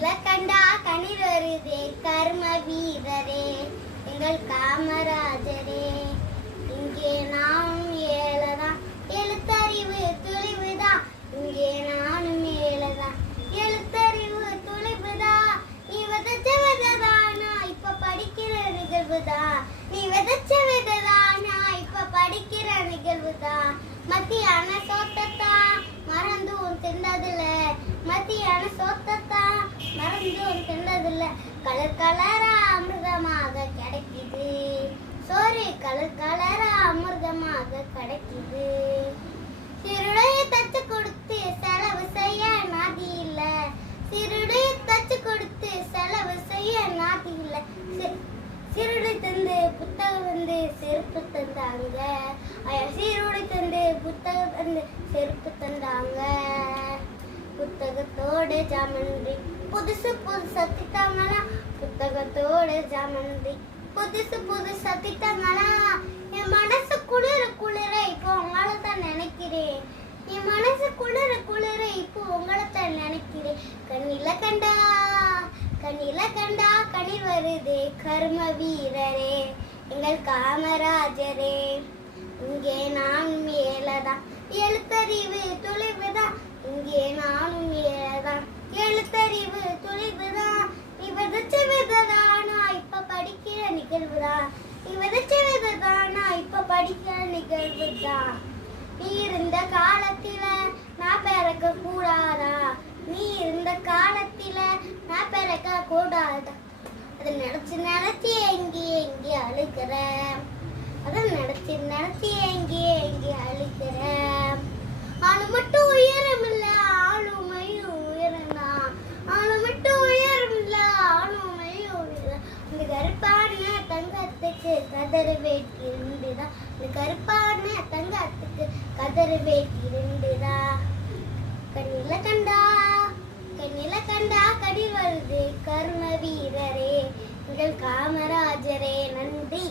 கண்ணில கண்டா கண்ணீர் வருதே கர்ம வீரரே எங்கள் காமராஜரே. இங்கே நானும் ஏழதான் எழுத்தறிவு துளிவுதான். இங்கே நானும் ஏழதான் எழுத்தறிவு துளிவுதான். நீ விதைச்ச விதைதானா இப்ப படிக்கிற நிகழ்வுதான். நீ விதைச்ச விதைதானா இப்ப படிக்கிற நிகழ்வுதான். மத்தியான சோத்தத்தான் மறந்து உன் திண்டதில்ல. மத்தியான சோத்தத்தான் மறந்து உன் திண்டதில்ல. கலர் கலரா அமிர்தமாக கிடைக்குது சோறு. கலர் கலரா அமிர்தமாக கிடைக்குது. சிறுடைய தச்சு கொடுத்து செலவு செய்ய நாதி இல்ல. சிறுடைய தச்சு கொடுத்து செலவு செய்ய நாதி இல்ல. சீருடை தந்து புத்தகம் வந்து செருப்பு தந்தாங்க. சீருடை தந்து புத்தகம் தந்து செருப்பு தந்தாங்க. புத்தகத்தோடு ஜாமன்றி புதுசு புதுசு திட்டங்களா. புத்தகத்தோடு ஜாமன்றி புதுசு புதுசு திட்டங்களா. என் மனசு குளிர குளிர இப்போ உங்களை தான் நினைக்கிறேன். என் மனசு குளிர குளிர இப்போ உங்களை தான் நினைக்கிறேன். கண்ணில கண்டா கண்ணில கண்டா கண்ணீர் வருதே கர்ம வீரரே எங்கள் காமராஜரே. இங்கே நானும் ஏழதான் எழுத்தறிவு துளிவுதான். இங்கே நானும் ஏழதான் எழுத்தறிவு துளிவுதான். நீ விதைச்ச விதைதானா இப்ப படிக்கிற நிகழ்வுதான். நீ விதைச்ச விதைதானா இப்ப படிக்கிற நிகழ்வுதான். நீ இருந்த காலத்தில நான் பிறக்க கூடாதா. நீ இருந்த காலத்தில நான் பிறக்க கூடாதா. அதை நினைச்சு நினைச்சு எங்கே அழுகிற. அதை நினைச்சு நினைச்சு எங்கே அழுகிற. ஆளு மட்டும் உயரம் இல்ல ஆளுமையும் உயரம்தான். ஆளு மட்டும் உயரம் இல்ல ஆளுமையும் உயரம். இந்த கருப்பான தங்கத்துக்கு கதறு வேட்டி இருந்துதான். இந்த கருப்பான தங்கத்துக்கு கதறு வேட்டி இருந்துதான். கண்ணில கண்டா கண்ணில கண்டா கடி வருது கர்ம வீரரே எங்கள் காமராஜரே. நன்றி.